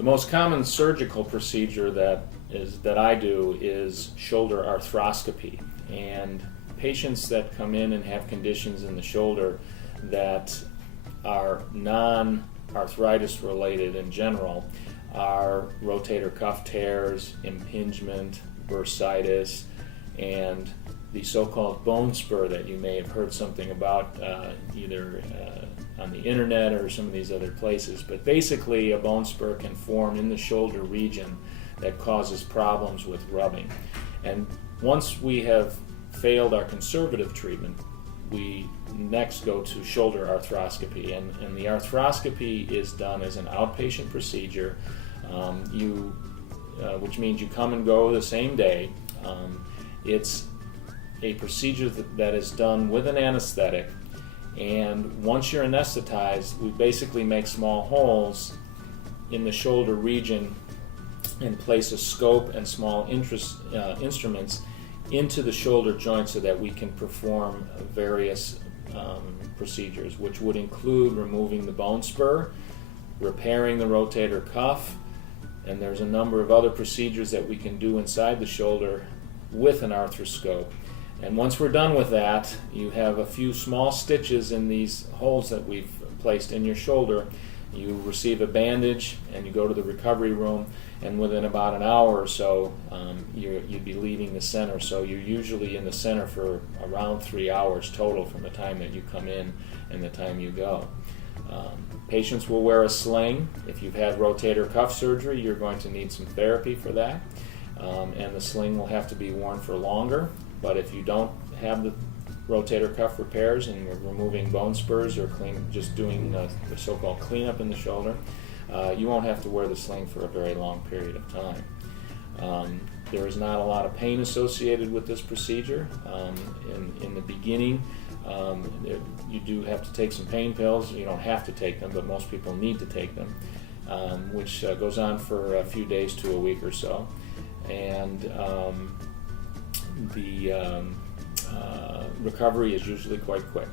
The most common surgical procedure that I do is shoulder arthroscopy, and patients that come in and have conditions in the shoulder that are non-arthritis related in general are rotator cuff tears, impingement, bursitis, and the so-called bone spur that you may have heard something about either on the internet or some of these other places. But basically a bone spur can form in the shoulder region that causes problems with rubbing. And once we have failed our conservative treatment, we next go to shoulder arthroscopy. And the arthroscopy is done as an outpatient procedure, which means you come and go the same day. It's a procedure that is done with an anesthetic, and once you're anesthetized, we basically make small holes in the shoulder region and place a scope and small instruments into the shoulder joint so that we can perform various procedures, which would include removing the bone spur, repairing the rotator cuff, and there's a number of other procedures that we can do inside the shoulder with an arthroscope. And once we're done with that, you have a few small stitches in these holes that we've placed in your shoulder. You receive a bandage and you go to the recovery room, and within about an hour or so you'd be leaving the center. So you're usually in the center for around 3 hours total from the time that you come in and the time you go. Patients will wear a sling. If you've had rotator cuff surgery, you're going to need some therapy for that, and the sling will have to be worn for longer. But if you don't have the rotator cuff repairs and we're removing bone spurs or just doing the so-called cleanup in the shoulder, you won't have to wear the sling for a very long period of time. There is not a lot of pain associated with this procedure. In the beginning, you do have to take some pain pills. You don't have to take them, but most people need to take them, which goes on for a few days to a week or so. And the recovery is usually quite quick.